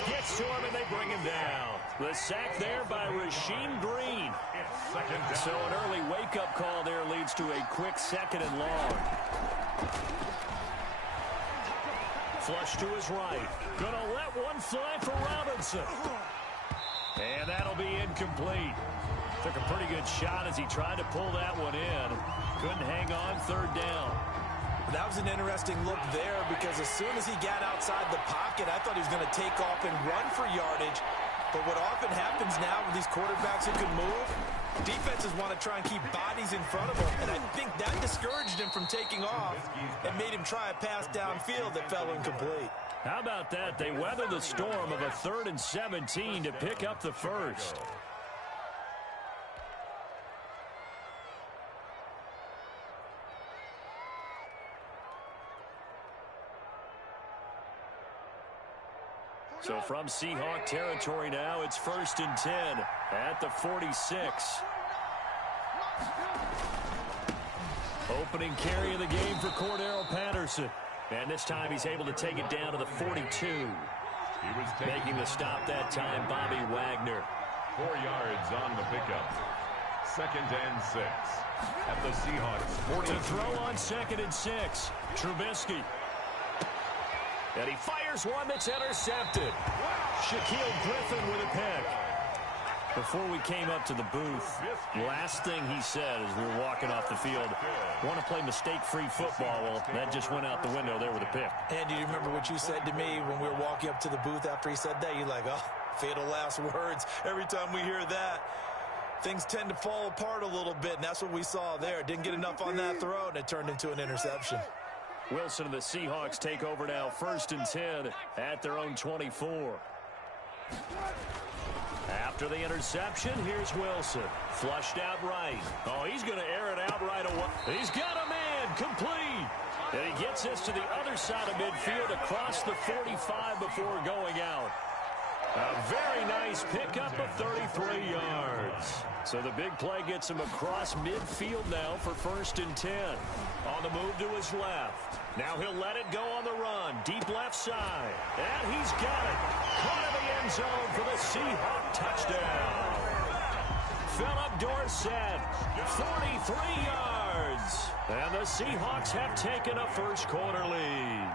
defense gets to him, and they bring him down. The sack there by Rasheem Green. So an early wake-up call there leads to a quick 2nd and long. Flush to his right. Gonna let one fly for Robinson. And that'll be incomplete. Took a pretty good shot as he tried to pull that one in. Couldn't hang on, 3rd down. That was an interesting look there because as soon as he got outside the pocket, I thought he was going to take off and run for yardage. But what often happens now with these quarterbacks who can move, defenses want to try and keep bodies in front of them. And I think that discouraged him from taking off and made him try a pass downfield that fell incomplete. How about that? They weather the storm of a 3rd and 17 to pick up the first. So from Seahawk territory now, it's 1st and 10 at the 46. Opening carry of the game for Cordero Patterson. And this time he's able to take it down to the 42. Making the stop that time, Bobby Wagner. 4 yards on the pickup. 2nd and 6 at the Seahawks 42. To throw on 2nd and 6, Trubisky. And he fires one that's intercepted. Shaquille Griffin with a pick. Before we came up to the booth, last thing he said as we were walking off the field, want to play mistake-free football. Well, that just went out the window there with a pick. And do you remember what you said to me when we were walking up to the booth after he said that? You're like, oh, fatal last words. Every time we hear that, things tend to fall apart a little bit, and that's what we saw there. Didn't get enough on that throw, and it turned into an interception. Wilson and the Seahawks take over now, 1st and 10 at their own 24. After the interception, here's Wilson. Flushed out right. Oh, he's going to air it out right away. He's got a man, complete. And he gets us to the other side of midfield across the 45 before going out. A very nice pickup of 33 yards. So the big play gets him across midfield now for 1st and 10. On the move to his left. Now he'll let it go on the run. Deep left side. And he's got it. Caught in the end zone for the Seahawk touchdown. Philip Dorsett, 43 yards. And the Seahawks have taken a first-quarter lead.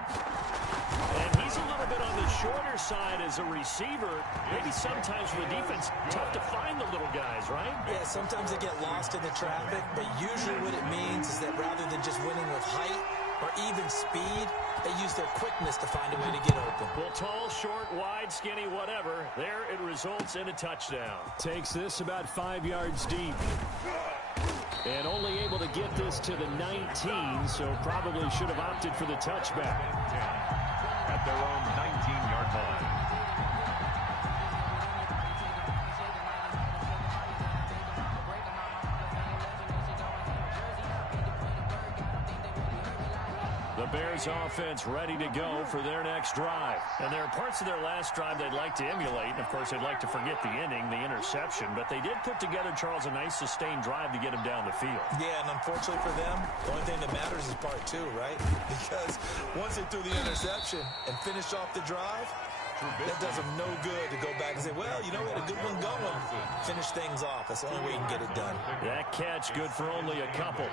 And he's a little bit on the shorter side as a receiver. Maybe sometimes for the defense, tough to find the little guys, right? Yeah, sometimes they get lost in the traffic, but usually what it means is that rather than just winning with height or even speed, they use their quickness to find a way to get open. Well, tall, short, wide, skinny, whatever, there it results in a touchdown. Takes this about 5 yards deep. And only able to get this to the 19, so probably should have opted for the touchback. At their own 19-yard line. The Bears offense ready to go for their next drive. And there are parts of their last drive they'd like to emulate. And, of course, they'd like to forget the inning, the interception. But they did put together, Charles, a nice sustained drive to get him down the field. Yeah, and unfortunately for them, the only thing that matters is part 2, right? Because once they threw the interception and finished off the drive, that does them no good to go back and say, well, you know, we had a good one going. Finish things off. That's the only way you can get it done. That catch good for only a couple.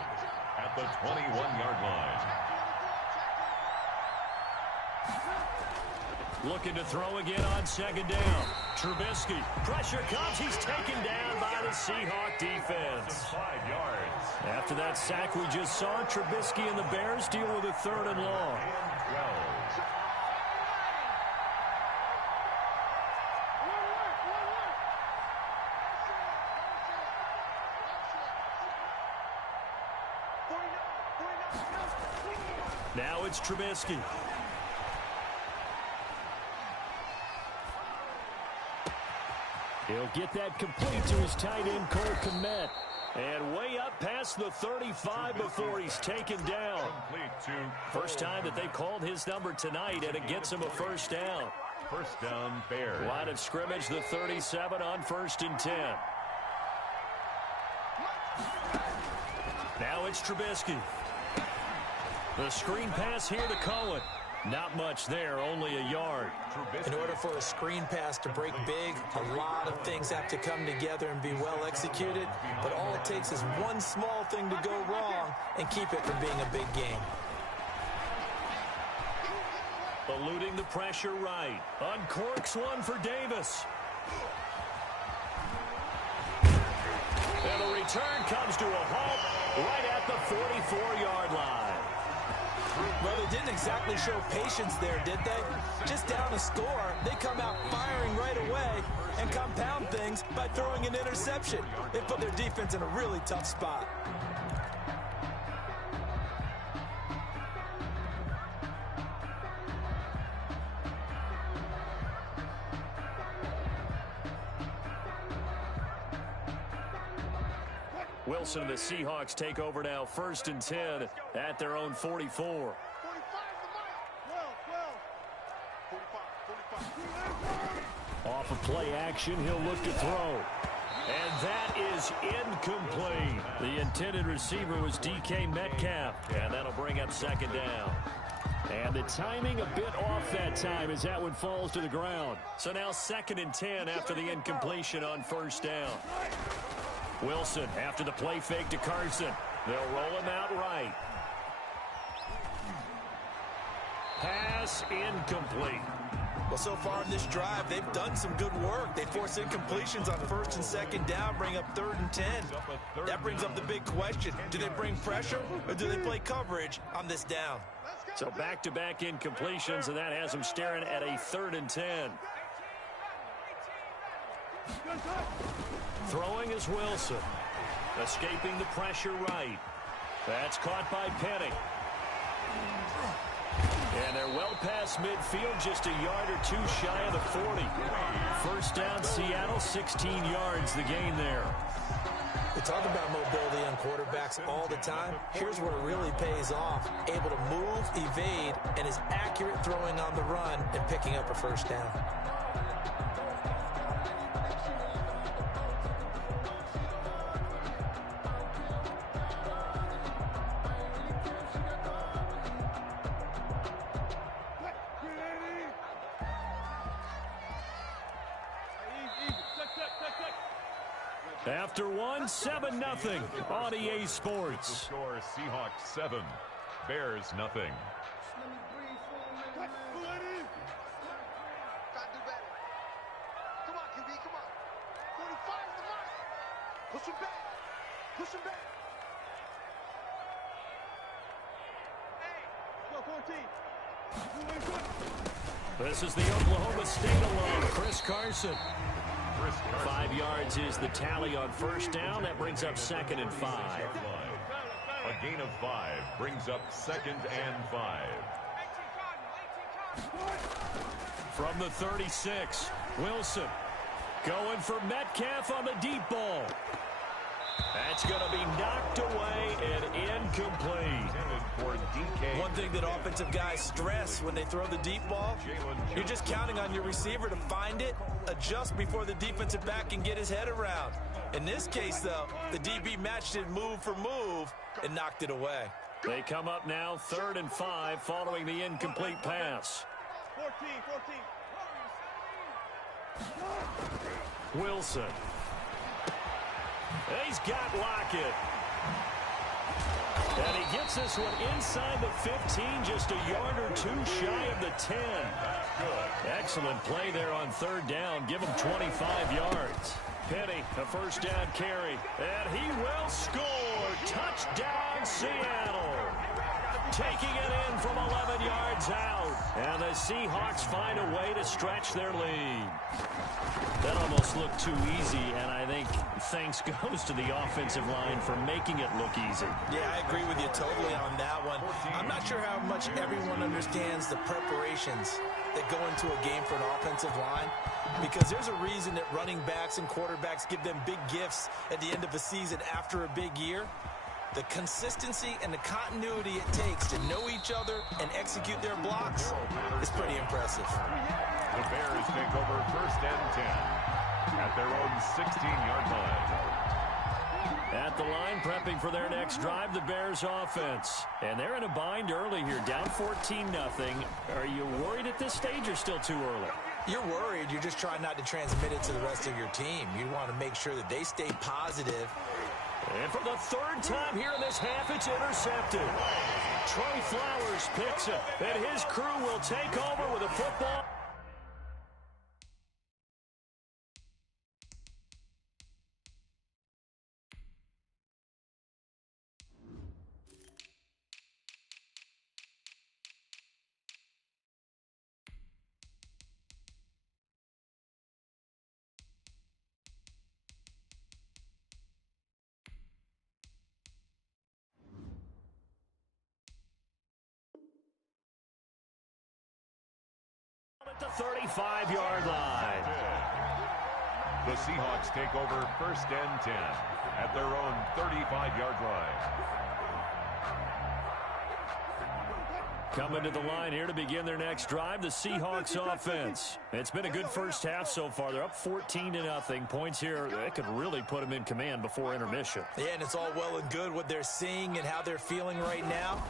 At the 21-yard line. Looking to throw again on 2nd down. Trubisky. Pressure comes. He's taken down by the Seahawk defense. 5 yards. After that sack we just saw, Trubisky and the Bears deal with a 3rd and long. 12. Now it's Trubisky. He'll get that complete to his tight end, Cole Kmet. And way up past the 35 before he's taken down. First time that they called his number tonight, and it gets him a first down. First down, Bears. Line of scrimmage, the 37 on 1st and 10. Now it's Trubisky. The screen pass here to Cohen. Not much there, only a yard. In order for a screen pass to break big, a lot of things have to come together and be well executed, but all it takes is one small thing to go wrong and keep it from being a big game. Eluding the pressure right. Uncorks one for Davis. And the return comes to a halt right at the 44-yard line. Well, they didn't exactly show patience there, did they? Just down a score, they come out firing right away and compound things by throwing an interception. They put their defense in a really tough spot. Wilson and the Seahawks take over now, 1st and 10 at their own 44. Off of play action, he'll look to throw. And that is incomplete. The intended receiver was DK Metcalf, and that'll bring up 2nd down. And the timing a bit off that time as that one falls to the ground. So now 2nd and 10 after the incompletion on 1st down. Wilson after the play fake to Carson. They'll roll him out right. Pass incomplete. Well, so far in this drive, they've done some good work. They force incompletions on 1st and 2nd down, bring up 3rd and 10. That brings up the big question. Do they bring pressure or do they play coverage on this down? So back-to-back incompletions, and that has them staring at a 3rd and 10. Throwing is Wilson. Escaping the pressure right. That's caught by Penny. And they're well past midfield, just a yard or two shy of the 40. 1st down, Seattle, 16 yards the gain there. We talk about mobility on quarterbacks all the time. Here's where it really pays off. Able to move, evade, and is accurate throwing on the run and picking up a 1st down. After one, 7-0 on EA Sports. The score, Seahawks 7, Bears nothing. Come on, QB, come on. 45 is the mark. Push him back. Push him back. Hey, go 14. This is the Oklahoma State alum, Chris Carson. 5 yards is the tally on 1st down. That brings up 2nd and 5. A gain of 5 brings up 2nd and 5. From the 36, Wilson going for Metcalf on the deep ball. That's going to be knocked away and incomplete. One thing that offensive guys stress when they throw the deep ball, you're just counting on your receiver to find it, adjust before the defensive back can get his head around. In this case, though, the DB matched it move for move and knocked it away. They come up now 3rd and 5 following the incomplete pass. 14. Wilson. He's got Lockett. And he gets this one inside the 15, just a yard or two shy of the 10. Excellent play there on 3rd down. Give him 25 yards. Penny, a 1st down carry. And he will score. Touchdown, Seattle. Taking it in from 11 yards out. And the Seahawks find a way to stretch their lead. That almost looked too easy, and I think thanks goes to the offensive line for making it look easy. Yeah, I agree with you totally on that one. I'm not sure how much everyone understands the preparations that go into a game for an offensive line, because there's a reason that running backs and quarterbacks give them big gifts at the end of the season after a big year. The consistency and the continuity it takes to know each other and execute their blocks is pretty impressive. The Bears take over 1st and 10 at their own 16-yard line. At the line, prepping for their next drive, the Bears offense. And they're in a bind early here, down 14-0. Are you worried at this stage or still too early? You're worried. You're just trying not to transmit it to the rest of your team. You want to make sure that they stay positive. And for the third time here in this half, it's intercepted. Trey Flowers picks it, and his crew will take over with a football. At the 35-yard line. The Seahawks take over 1st and 10 at their own 35-yard line. Coming to the line here to begin their next drive, the Seahawks offense. It's been a good first half so far. They're up 14-0. Points here, that could really put them in command before intermission. Yeah, and it's all well and good what they're seeing and how they're feeling right now.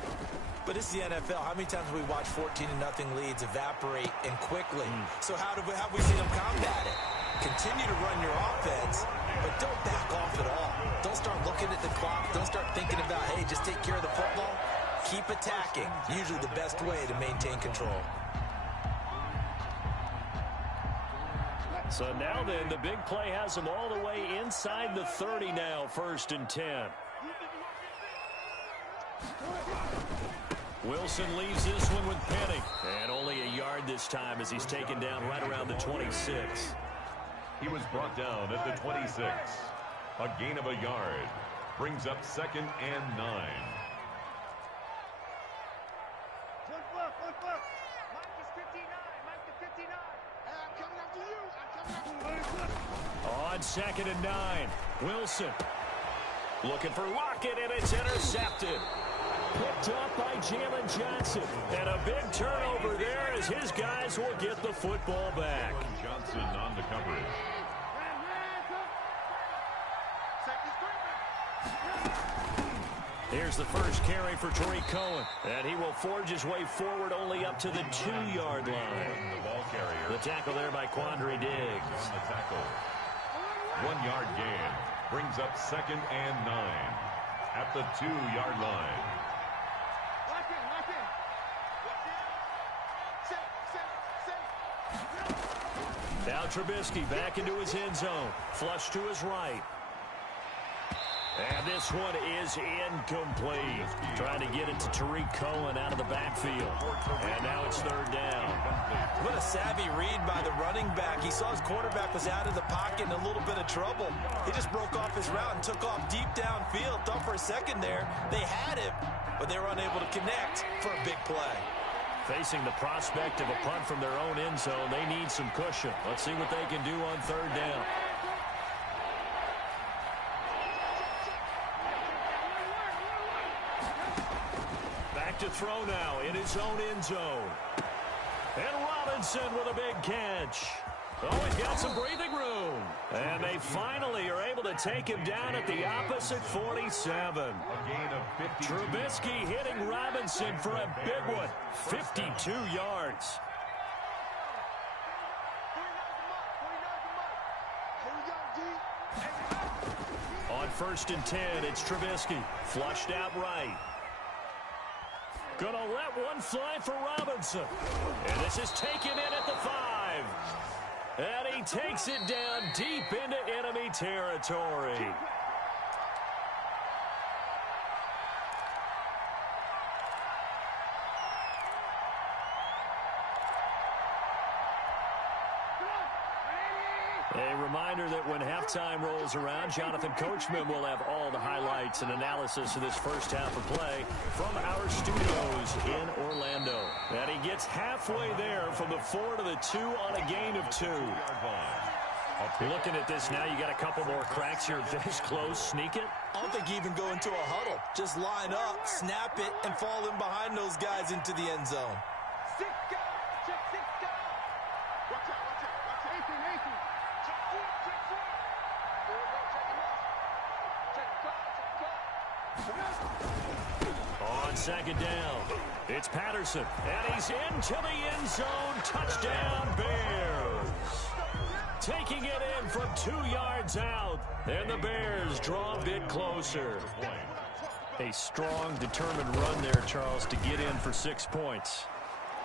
But this is the NFL. How many times have we watched 14-0 leads evaporate and quickly? So how have we seen them combat it? Continue to run your offense, but don't back off at all. Don't start looking at the clock. Don't start thinking about, hey, just take care of the football. Keep attacking. Usually the best way to maintain control. So now then, the big play has them all the way inside the 30 now, 1st and 10. Wilson leaves this one with Penny. And only a yard this time as he's taken down right around the 26. He was brought down at the 26. A gain of a yard. Brings up 2nd and 9. One foot. Mike is 59. Mike is 59. Hey, I'm coming after you. I'm coming after you. On 2nd and 9. Wilson looking for Lockett, and it's intercepted. Picked up by Jalen Johnson. And a big turnover there as his guys will get the football back. Johnson on the coverage. Here's the first carry for Tariq Cohen. And he will forge his way forward only up to the 2-yard line. The ball carrier. The tackle there by Quandre Diggs. On the tackle. 1-yard gain. Brings up 2nd and 9. At the 2-yard line. Now Trubisky back into his end zone. Flush to his right. And this one is incomplete. Trying to get it to Tariq Cohen out of the backfield. And now it's 3rd down. What a savvy read by the running back. He saw his quarterback was out of the pocket in a little bit of trouble. He just broke off his route and took off deep downfield. Thought for a second there they had him, but they were unable to connect for a big play. Facing the prospect of a punt from their own end zone, they need some cushion. Let's see what they can do on 3rd down. Back to throw now in his own end zone. And Robinson with a big catch. Oh, he's got some breathing room. And they finally are able to take him down at the opposite 47. A gain of 52. Trubisky hitting Robinson for a big one. 52 yards. On 1st and 10, it's Trubisky. Flushed out right. Gonna let one fly for Robinson. And this is taken in at the 5. And he takes it down deep into enemy territory. A reminder that when halftime rolls around, Jonathan Coachman will have all the highlights and analysis of this first half of play from our studios in Orlando. And he gets halfway there from the 4 to the 2 on a gain of 2. Looking at this now, you got a couple more cracks here. Finish close, sneak it. I don't think you even go into a huddle. Just line up, snap it, and fall in behind those guys into the end zone. on second down. It's Patterson, and he's into the end zone. Touchdown, Bears. Taking it in from 2 yards out, and the Bears draw a bit closer. A strong, determined run there, Charles, to get in for 6 points.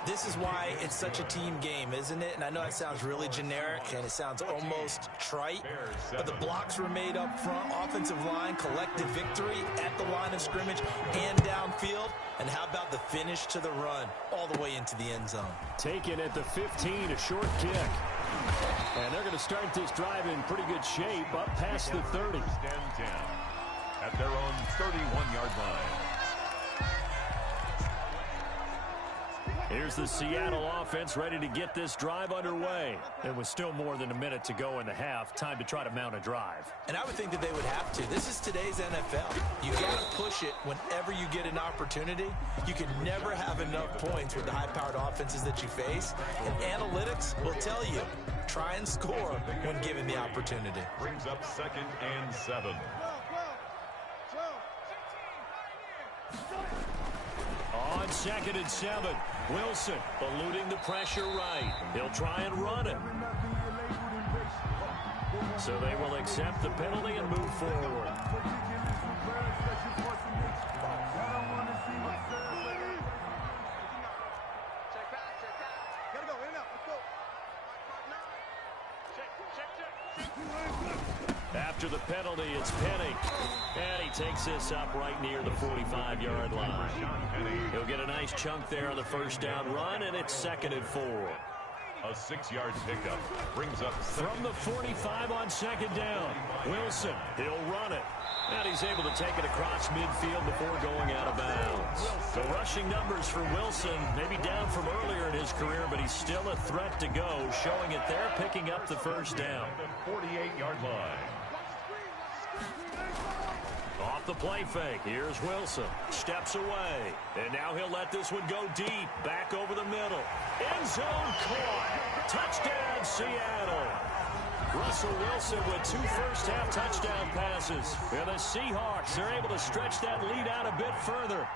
This is why it's such a team game, isn't it? And I know that sounds really generic, and it sounds almost trite, but the blocks were made up front, offensive line, collective victory at the line of scrimmage and downfield. And how about the finish to the run all the way into the end zone? Taken at the 15, a short kick. And they're going to start this drive in pretty good shape, up past the 30. At their own 31-yard line. Here's the Seattle offense ready to get this drive underway. There was still more than a minute to go in the half. Time to try to mount a drive. And I would think that they would have to. This is today's NFL. You got to push it whenever you get an opportunity. You can never have enough points with the high-powered offenses that you face. And analytics will tell you, try and score when given the opportunity. Brings up 2nd and 7. On 2nd and 7, Wilson eluding the pressure right. He'll try and run it. So they will accept the penalty and move forward. After the penalty, it's Penny. And he takes this up right near the 45-yard line. He'll get a nice chunk there on the first down run, and it's 2nd and 4. A 6-yard pickup brings up from the 45 on 2nd down. Wilson, he'll run it. And he's able to take it across midfield before going out of bounds. The rushing numbers for Wilson, maybe down from earlier in his career, but he's still a threat to go, showing it there, picking up the first down. The 48-yard line. Off the play fake, here's Wilson. Steps away, and now he'll let this one go deep. Back over the middle. End zone caught. Touchdown, Seattle. Russell Wilson with 2 first-half touchdown passes. And the Seahawks are able to stretch that lead out a bit further.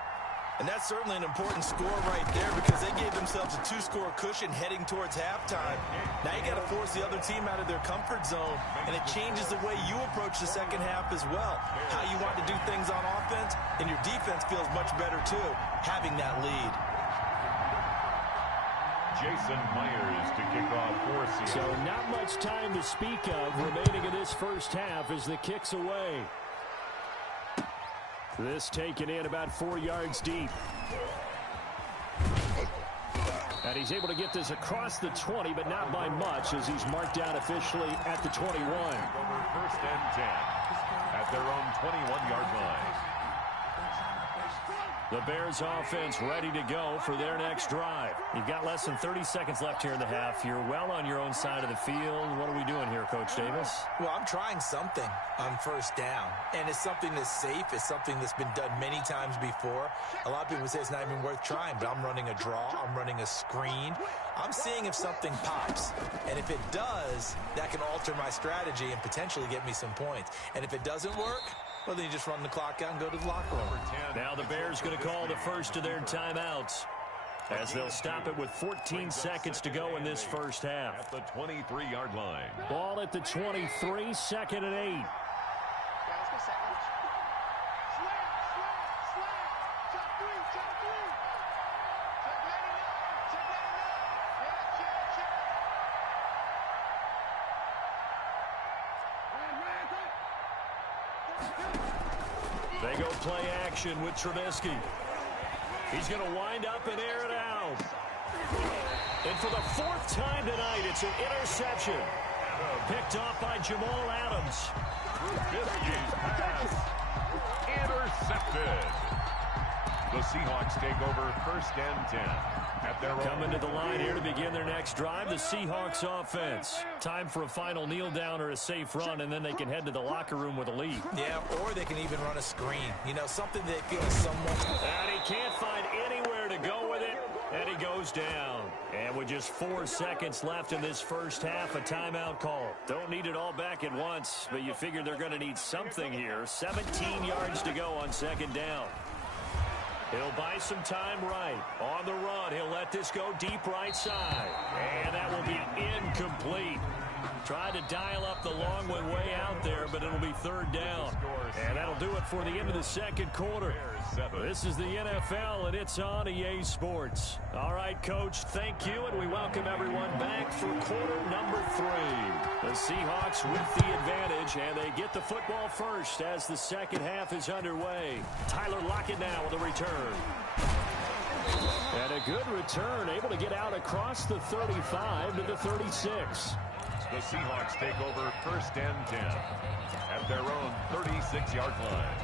And that's certainly an important score right there because they gave themselves a 2-score cushion heading towards halftime. Now you got to force the other team out of their comfort zone, and it changes the way you approach the second half as well. How you want to do things on offense, and your defense feels much better too, having that lead. Jason Myers to kick off for Seattle. So not much time to speak of remaining in this first half as the kick's away. This taken in about 4 yards deep. And he's able to get this across the 20, but not by much as he's marked down officially at the 21. Over 1st and 10 at their own 21-yard line. The Bears offense ready to go for their next drive. You've got less than 30 seconds left here in the half. You're well on your own side of the field. What are we doing here, Coach Davis? Well, I'm trying something on first down, and it's something that's safe. It's something that's been done many times before. A lot of people say it's not even worth trying, but I'm running a draw. I'm running a screen. I'm seeing if something pops, and if it does, that can alter my strategy and potentially get me some points. And if it doesn't work, well, then you just run the clock out and go to the locker room. Now the Bears going to call the first of their timeouts as they'll stop it with 14 seconds to go in this first half. At the 23-yard line. Ball at the 23, 2nd and 8. They go play action with Trubisky. He's going to wind up and air it out. And for the 4th time tonight, it's an interception. Picked off by Jamal Adams. Trubisky's pass intercepted. The Seahawks take over 1st and 10. At their coming to the line here to begin their next drive, the Seahawks offense. Time for a final kneel down or a safe run, and then they can head to the locker room with a lead. Yeah, or they can even run a screen. You know, something they feel is somewhat. And he can't find anywhere to go with it, and he goes down. And with just 4 seconds left in this first half, a timeout call. Don't need it all back at once, but you figure they're going to need something here. 17 yards to go on 2nd down. He'll buy some time right. On the run, he'll let this go deep right side. And that will be incomplete. Tried to dial up the long one way out there, but it'll be third down. And that'll do it for the end of the second quarter. This is the NFL, and it's on EA Sports. All right, Coach, thank you, and we welcome everyone back for quarter number 3. The Seahawks with the advantage, and they get the football first as the second half is underway. Tyler Lockett now with a return. And a good return, able to get out across the 35 to the 36. The Seahawks take over first and 10 at their own 36-yard line.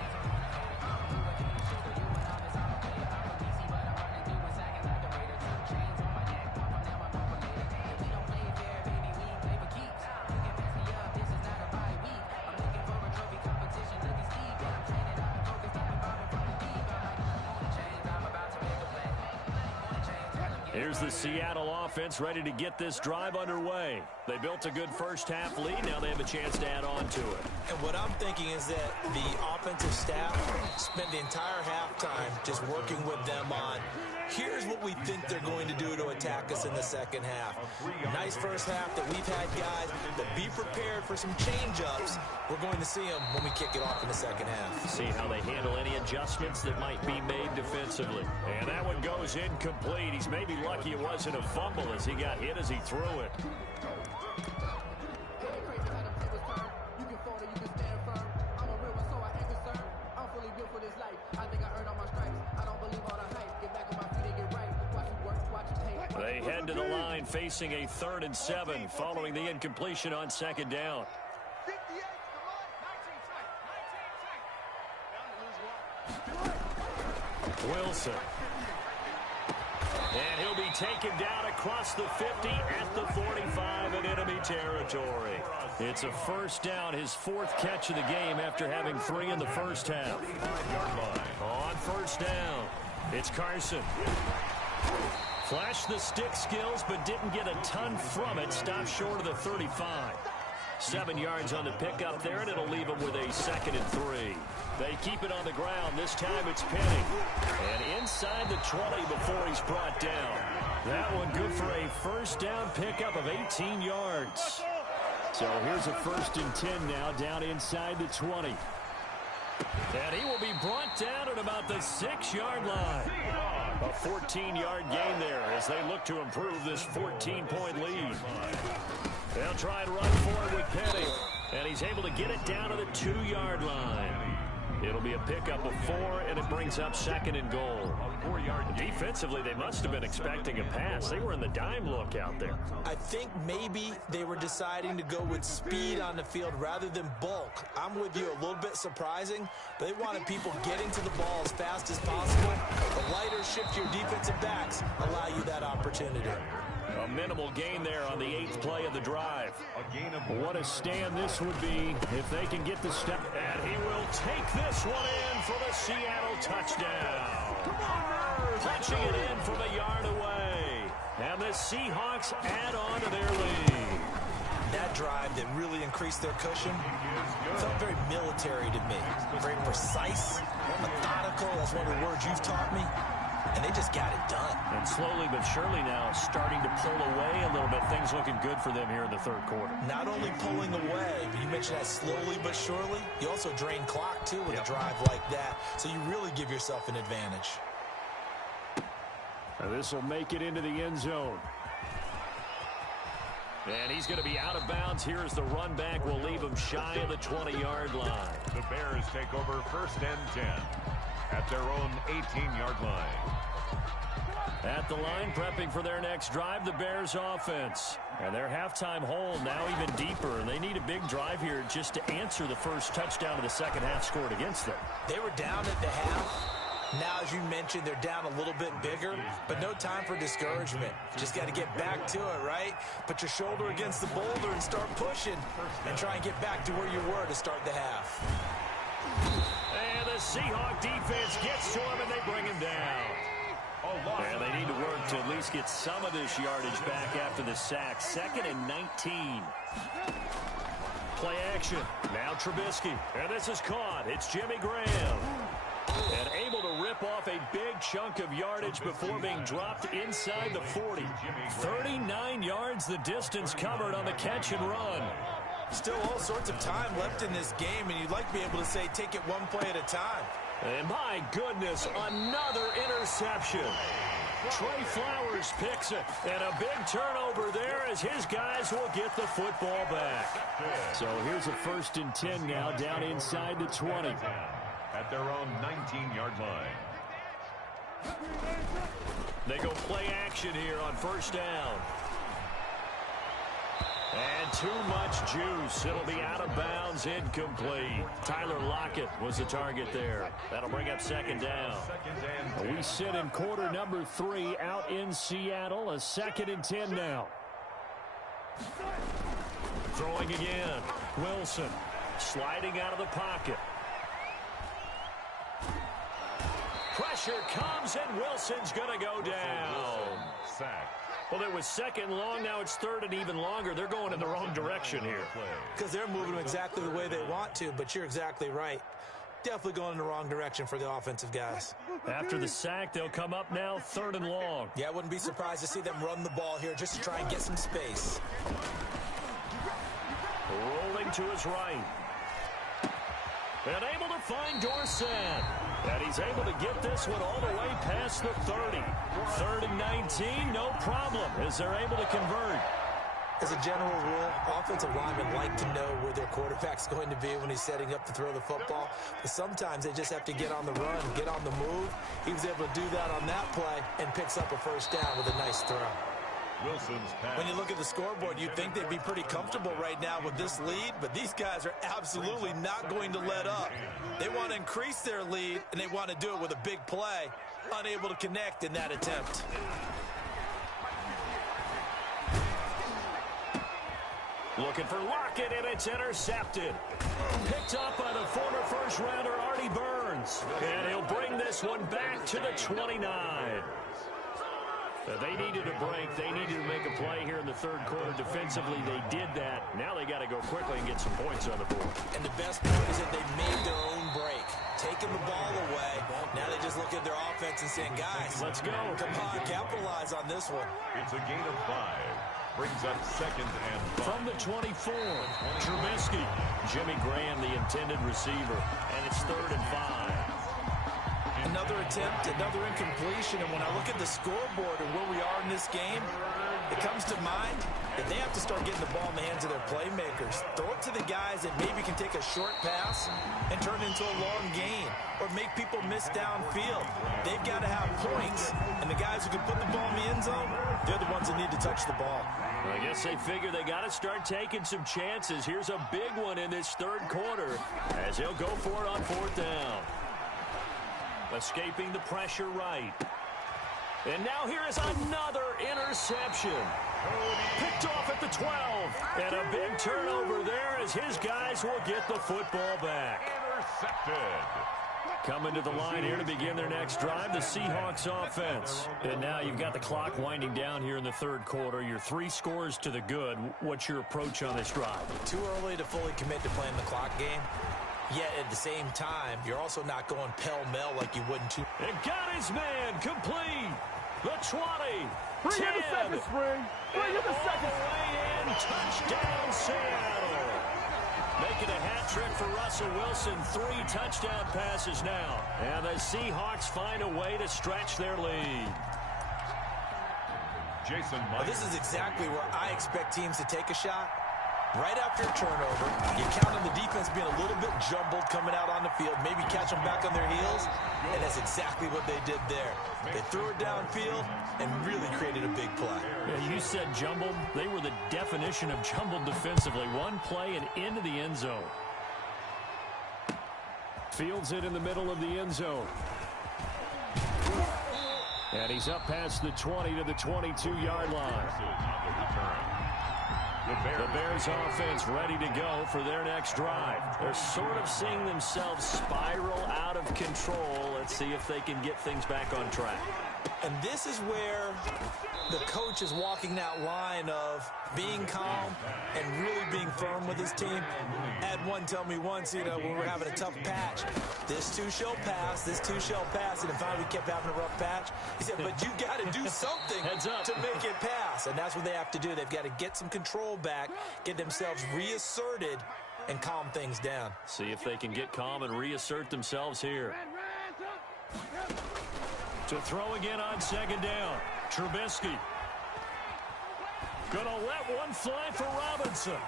Here's the Seattle offense ready to get this drive underway. They built a good first-half lead. Now they have a chance to add on to it. And what I'm thinking is that the offensive staff spent the entire halftime just working with them on, here's what we think they're going to do to attack us in the second half. Nice first half that we've had, guys, but be prepared for some change-ups. We're going to see them when we kick it off in the second half. See how they handle any adjustments that might be made defensively. And that one goes incomplete. He's maybe lucky it wasn't a fumble as he got hit as he threw it. They head to the line facing a 3rd and 7 following the incompletion on second down. Wilson. And he'll be taken down across the 50 at the 45 in enemy territory. It's a first down, his 4th catch of the game after having 3 in the first half. On first down, it's Carson. Flashed the stick skills, but didn't get a ton from it. Stopped short of the 35. 7 yards on the pickup there, and it'll leave him with a 2nd and 3. They keep it on the ground. This time it's Penny. And inside the 20 before he's brought down. That one good for a first down pickup of 18 yards. So here's a 1st and 10 now, down inside the 20. And he will be brought down at about the 6-yard line. A 14-yard gain there as they look to improve this 14-point lead. They'll try and run for it with Penny. And he's able to get it down to the 2-yard line. It'll be a pickup of 4, and it brings up 2nd and goal. Defensively, they must have been expecting a pass. They were in the dime look out there. I think maybe they were deciding to go with speed on the field rather than bulk. I'm with you, a little bit surprising. They wanted people getting to the ball as fast as possible. The lighter shift your defensive backs allow you that opportunity. A minimal gain there on the 8th play of the drive. What a stand this would be if they can get the step. And he will take this one in for the Seattle touchdown. Punching it in from a yard away. And the Seahawks add on to their lead. That drive that really increased their cushion felt very military to me. Very precise, methodical. That's one of the words you've taught me. And they just got it done. And slowly but surely now starting to pull away a little bit. Things looking good for them here in the 3rd quarter. Not only pulling away, but you mentioned that slowly but surely. You also drain clock, too, with a drive like that. So you really give yourself an advantage. And this will make it into the end zone. And he's going to be out of bounds here as the run back will leave him shy of the 20-yard line. The Bears take over first and 10 at their own 18-yard line. At the line, prepping for their next drive, the Bears offense. And their halftime hole now even deeper, and they need a big drive here just to answer the first touchdown of the second half scored against them. They were down at the half. Now, as you mentioned, they're down a little bit bigger, but no time for discouragement. Just got to get back to it, right? Put your shoulder against the boulder and start pushing and try and get back to where you were to start the half. And the Seahawk defense gets to him, and they bring him down. And they need to work to at least get some of this yardage back after the sack. 2nd and 19. Play action. Now Trubisky. And this is caught. It's Jimmy Graham. And able to rip chip off a big chunk of yardage before being dropped inside the 40. 39 yards the distance covered on the catch and run. Still all sorts of time left in this game, and you'd like to be able to say take it one play at a time. And my goodness, another interception. Trey Flowers picks it, and a big turnover there as his guys will get the football back. So here's a 1st and 10 now down inside the 20. At their own 19-yard line. They go play action here on 1st down. And too much juice. It'll be out of bounds, incomplete. Tyler Lockett was the target there. That'll bring up 2nd down. We sit in quarter number 3 out in Seattle. A 2nd and 10 now. Throwing again. Wilson sliding out of the pocket. Pressure comes, and Wilson's going to go down. Sack. Well, it was 2nd long. Now it's 3rd and even longer. They're going in the wrong direction here. Because they're moving them exactly the way they want to, but you're exactly right. Definitely going in the wrong direction for the offensive guys. After the sack, they'll come up now 3rd and long. Yeah, I wouldn't be surprised to see them run the ball here just to try and get some space. Rolling to his right. And able to find Dorsett. And he's able to get this one all the way past the 30. 3rd and 19, no problem, as they're able to convert. As a general rule, offensive linemen like to know where their quarterback's going to be when he's setting up to throw the football. But sometimes they just have to get on the run, get on the move. He was able to do that on that play and picks up a 1st down with a nice throw. Wilson's pass. When you look at the scoreboard, you'd think they'd be pretty comfortable right now with this lead, but these guys are absolutely not going to let up. They want to increase their lead, and they want to do it with a big play. Unable to connect in that attempt. Looking for Lockett, and it's intercepted. Picked up by the former 1st-rounder Artie Burns. And he'll bring this one back to the 29. They needed a break. They needed to make a play here in the 3rd quarter. Defensively, they did that. Now they got to go quickly and get some points on the board. And the best part is that they made their own break. Taking the ball away. Now they just look at their offense and saying, guys, let's go. Come on, capitalize on this one. It's a gain of 5. Brings up 2nd and 5. From the 24, Trubisky. Jimmy Graham, the intended receiver. And it's 3rd and 5. Another attempt, another incompletion, and when I look at the scoreboard and where we are in this game, it comes to mind that they have to start getting the ball in the hands of their playmakers. Throw it to the guys that maybe can take a short pass and turn it into a long gain or make people miss downfield. They've got to have points, and the guys who can put the ball in the end zone, they're the ones that need to touch the ball. I guess they figure they got to start taking some chances. Here's a big one in this 3rd quarter as he'll go for it on 4th down. Escaping the pressure right. And now here is another interception. Picked off at the 12. And a big turnover there as his guys will get the football back. Intercepted. Coming to the line here to begin their next drive, the Seahawks offense. And now you've got the clock winding down here in the 3rd quarter. Your 3 scores to the good. What's your approach on this drive? Too early to fully commit to playing the clock game. Yet at the same time, you're also not going pell-mell like you wouldn't to. And got his man complete. The 20. Bring 10. in the second spring. Bring in the second. All the way in. Touchdown, Seattle. Making a hat trick for Russell Wilson. 3 touchdown passes now. And the Seahawks find a way to stretch their lead. Jason Well, this is exactly where I expect teams to take a shot. Right after a turnover, you count on the defense being a little bit jumbled coming out on the field, maybe catch them back on their heels, and that's exactly what they did there. They threw it downfield and really created a big play. Yeah, you said jumbled. They were the definition of jumbled defensively. One play and into the end zone. Fields it in the middle of the end zone. And he's up past the 20 to the 22-yard line. The Bears offense ready to go for their next drive. They're sort of seeing themselves spiral out of control. Let's see if they can get things back on track. And this is where the coach is walking that line of being calm and really being firm with his team. I had one tell me once, when we were having a tough patch, this too shall pass, this too shall pass. And if we kept having a rough patch, he said, but you got to do something to make it pass. And that's what they have to do. They've got to get some control back, get themselves reasserted, and calm things down. See if they can get calm and reassert themselves here. To throw again on second down. Trubisky. Gonna let one fly for Robinson.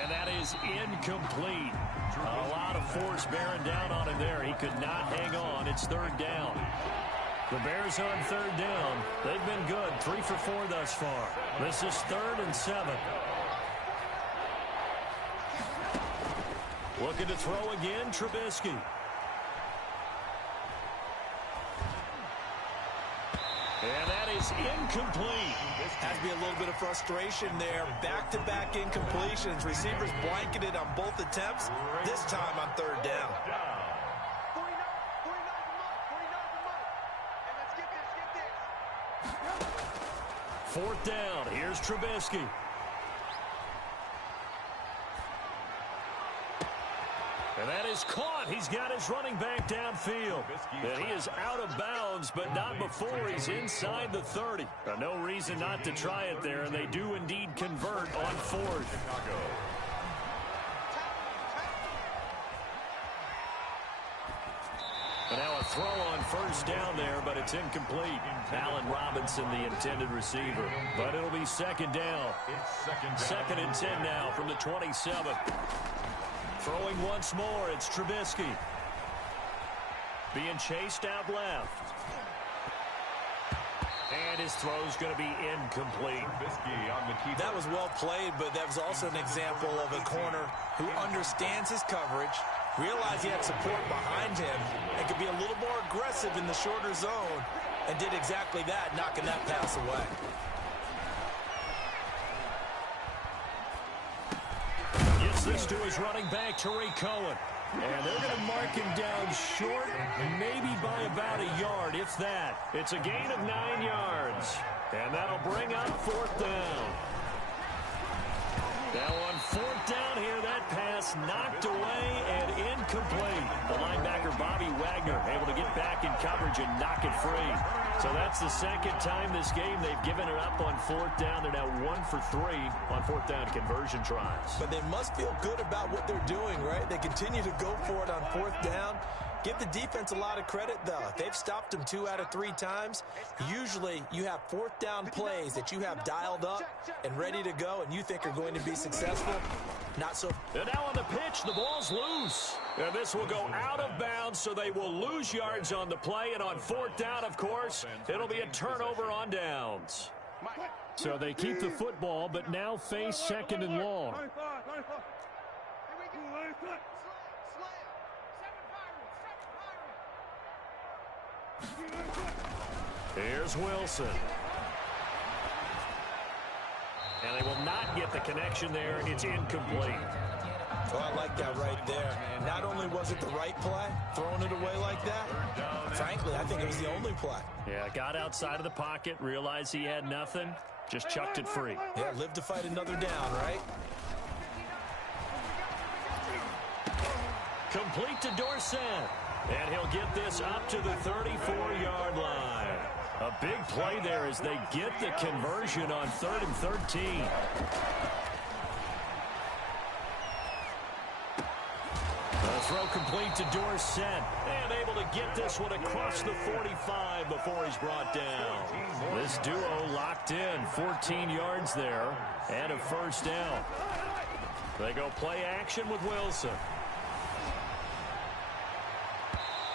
And that is incomplete. A lot of force bearing down on him there. He could not hang on. It's third down. The Bears on third down. They've been good. 3 for 4 thus far. This is 3rd and 7. Looking to throw again, Trubisky. And that is incomplete. Has to be a little bit of frustration there. Back-to-back incompletions. Receivers blanketed on both attempts. This time on third down. 49 and let's get this. 4th down. Here's Trubisky. And that is caught. He's got his running back downfield. And he is out of bounds, but not before he's inside the 30. No reason not to try it there, and they do indeed convert on 4th. And now a throw on 1st down there, but it's incomplete. Allen Robinson, the intended receiver. But it'll be 2nd down. 2nd and 10 now from the 27. Throwing once more, it's Trubisky. Being chased out left. And his throw's going to be incomplete. That was well played, but that was also an example of a corner who understands his coverage, realized he had support behind him, and could be a little more aggressive in the shorter zone, and did exactly that, knocking that pass away. This to his running back, Tariq Cohen. And they're going to mark him down short, maybe by about a yard, if that. It's a gain of 9 yards. And that'll bring up 4th down. Now on 4th down here, that pass knocked away and incomplete. The linebacker, Bobby Wagner, able to get back in coverage and knock it free. So that's the 2nd time this game they've given it up on 4th down. They're now 1 for 3 on 4th down conversion tries. But they must feel good about what they're doing, right? They continue to go for it on 4th down. Give the defense a lot of credit, though. They've stopped them 2 out of 3 times. Usually, you have 4th down plays that you have dialed up and ready to go, and you think are going to be successful. Not so. And now on the pitch, the ball's loose. And this will go out of bounds, so they will lose yards on the play. And on 4th down, of course, it'll be a turnover on downs. So they keep the football, but now face 2nd and long. Here's Wilson. And they will not get the connection there. It's incomplete. Oh, I like that right there. Not only was it the right play, throwing it away like that, frankly, I think it was the only play. Yeah, got outside of the pocket, realized he had nothing, just chucked it free. Yeah, live to fight another down, right? Complete to Dorsett. And he'll get this up to the 34-yard line. A big play there as they get the conversion on 3rd and 13. The throw complete to Dorsett. And able to get this one across the 45 before he's brought down. This duo locked in. 14 yards there and a 1st down. They go play action with Wilson.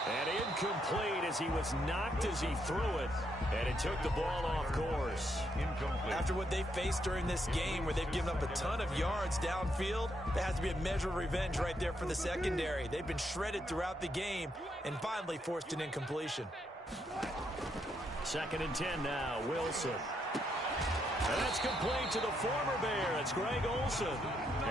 And incomplete as he was knocked as he threw it. And it took the ball off course. Incomplete. After what they faced during this game where they've given up a ton of yards downfield, there has to be a measure of revenge right there for the secondary. They've been shredded throughout the game and finally forced an incompletion. 2nd and 10 now, Wilson. And that's complete to the former Bear. It's Greg Olsen.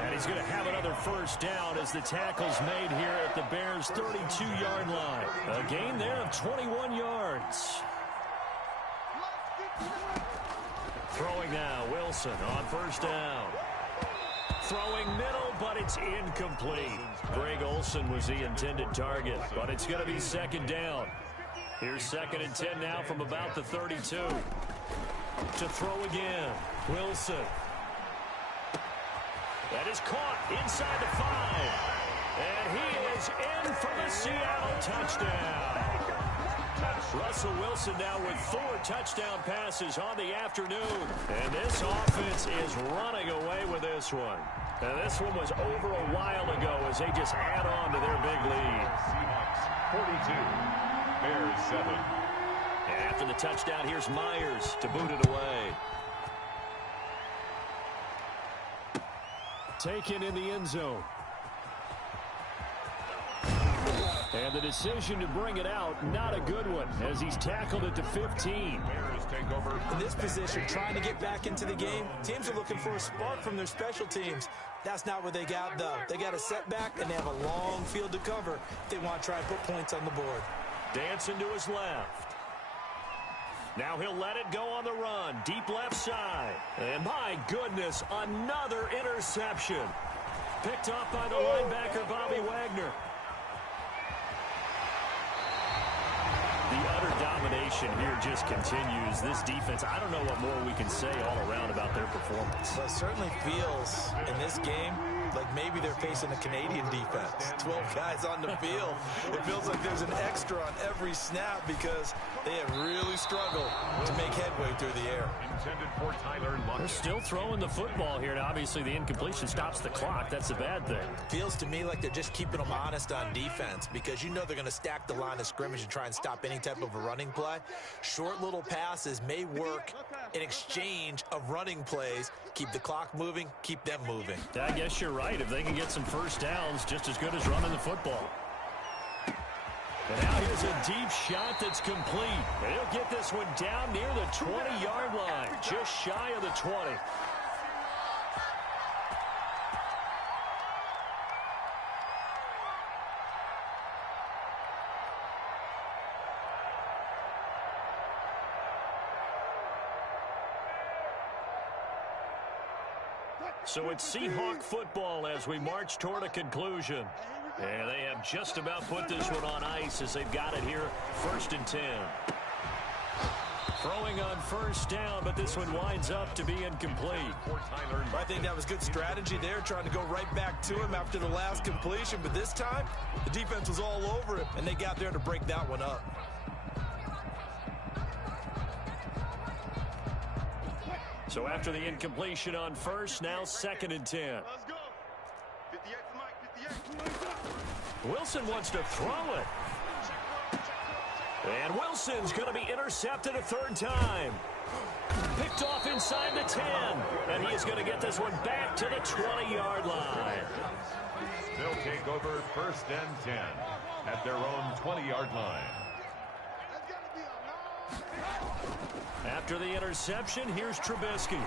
And he's going to have another 1st down as the tackle's made here at the Bears' 32-yard line. A gain there of 21 yards. Throwing now, Wilson on first down. Throwing middle, but it's incomplete. Greg Olsen was the intended target, but it's going to be second down. Here's 2nd and 10 now from about the 32. To throw again, Wilson. That is caught inside the 5. And he is in for the Seattle touchdown. Russell Wilson now with 4 touchdown passes on the afternoon. And this offense is running away with this one. And this one was over a while ago as they just add on to their big lead. Seahawks 42, Bears 7. And after the touchdown, here's Myers to boot it away. Taken in the end zone. And the decision to bring it out, not a good one, as he's tackled it to 15. Bears take over. In this position, trying to get back into the game, teams are looking for a spark from their special teams. That's not what they got, though. They got a setback, and they have a long field to cover if they want to try and put points on the board. Dancing to his left. Now he'll let it go on the run. Deep left side. And my goodness, another interception. Picked off by the linebacker, Bobby Wagner. The utter domination here just continues. This defense, I don't know what more we can say all around about their performance. Well, it certainly feels in this game like maybe they're facing a Canadian defense. 12 guys on the field. It feels like there's an extra on every snap because they have really struggled to make headway through the air. Intended for Tyler Lockett. They're still throwing the football here, and obviously the incompletion stops the clock. That's a bad thing. Feels to me like they're just keeping them honest on defense because you know they're going to stack the line of scrimmage and try and stop any type of a running play. Short little passes may work in exchange of running plays. Keep the clock moving, keep them moving. I guess you're right. If they can get some first downs, just as good as running the football. And now here's a deep shot that's complete. And he'll get this one down near the 20-yard line, just shy of the 20. So it's Seahawk football as we march toward a conclusion. And they have just about put this one on ice as they've got it here, 1st and 10. Throwing on first down, but this one winds up to be incomplete. I think that was good strategy there, trying to go right back to him after the last completion. But this time, the defense was all over it, and they got there to break that one up. So after the incompletion on first, now 2nd and 10. Let's go. 58 for Mike, 58. Wilson wants to throw it. And Wilson's going to be intercepted a 3rd time. Picked off inside the 10. And he is going to get this one back to the 20-yard line. They'll take over 1st and 10 at their own 20-yard line. After the interception, here's Trubisky.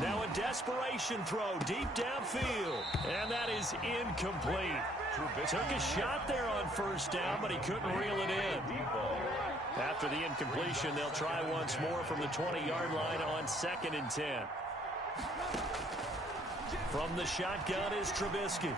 Now a desperation throw deep downfield. And that is incomplete. Took a shot there on first down, but he couldn't reel it in. After the incompletion, they'll try once more from the 20-yard line on 2nd and 10. From the shotgun is Trubisky.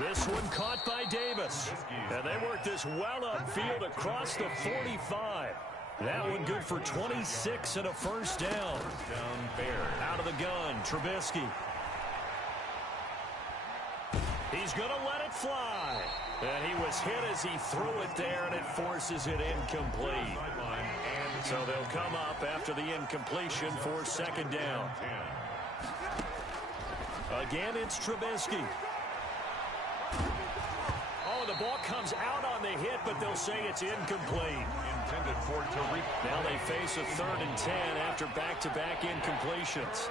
This one caught by Davis. And they work this well upfield across the 45. That one good for 26 and a 1st down. Out of the gun, Trubisky. He's going to let it fly. And he was hit as he threw it there, and it forces it incomplete. So they'll come up after the incompletion for 2nd down. Again, it's Trubisky. Oh, the ball comes out on the hit, but they'll say it's incomplete. Intended for Tariq. Now they face a 3rd and 10 after back-to-back incompletions.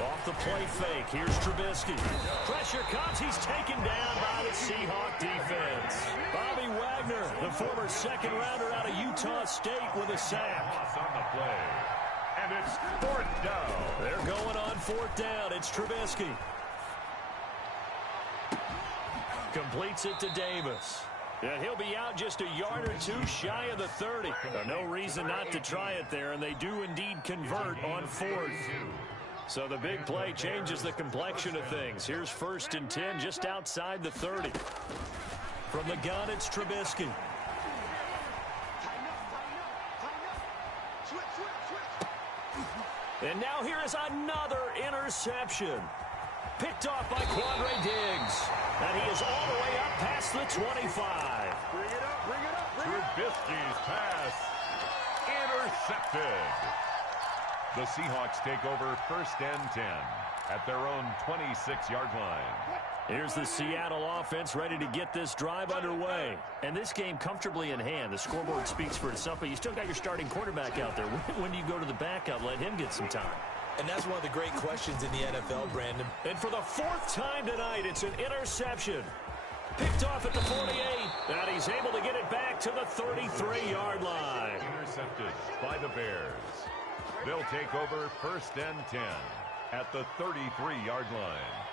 Off the play fake, here's Trubisky. Pressure comes, he's taken down by the Seahawk defense. Bobby Wagner, the former 2nd rounder out of Utah State with a sack. Loss on the play. And it's 4th down. They're going on 4th down. It's Trubisky. Completes it to Davis. And he'll be out just a yard or two shy of the 30. No reason not to try it there, and they do indeed convert on 4th. So the big play changes the complexion of things. Here's 1st and 10 just outside the 30. From the gun, it's Trubisky. And now here is another interception. Picked off by Quandre Diggs. And he is all the way up past the 25. Bring it up, bring it up, bring it up. Trubisky's pass intercepted. The Seahawks take over 1st and 10 at their own 26-yard line. Here's the Seattle offense ready to get this drive underway. And this game comfortably in hand. The scoreboard speaks for itself, but you still got your starting quarterback out there. When do you go to the backup? Let him get some time. And that's one of the great questions in the NFL, Brandon. And for the 4th time tonight, it's an interception. Picked off at the 48, and he's able to get it back to the 33-yard line. Intercepted by the Bears. They'll take over 1st and 10 at the 33-yard line.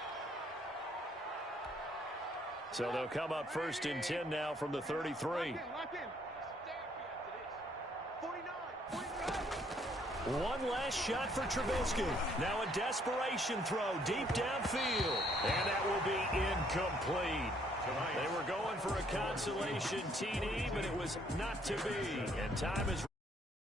So they'll come up 1st and 10 now from the 33. Lock in. 49. One last shot for Trubisky. Now a desperation throw deep downfield. And that will be incomplete. They were going for a consolation TD, but it was not to be. And time is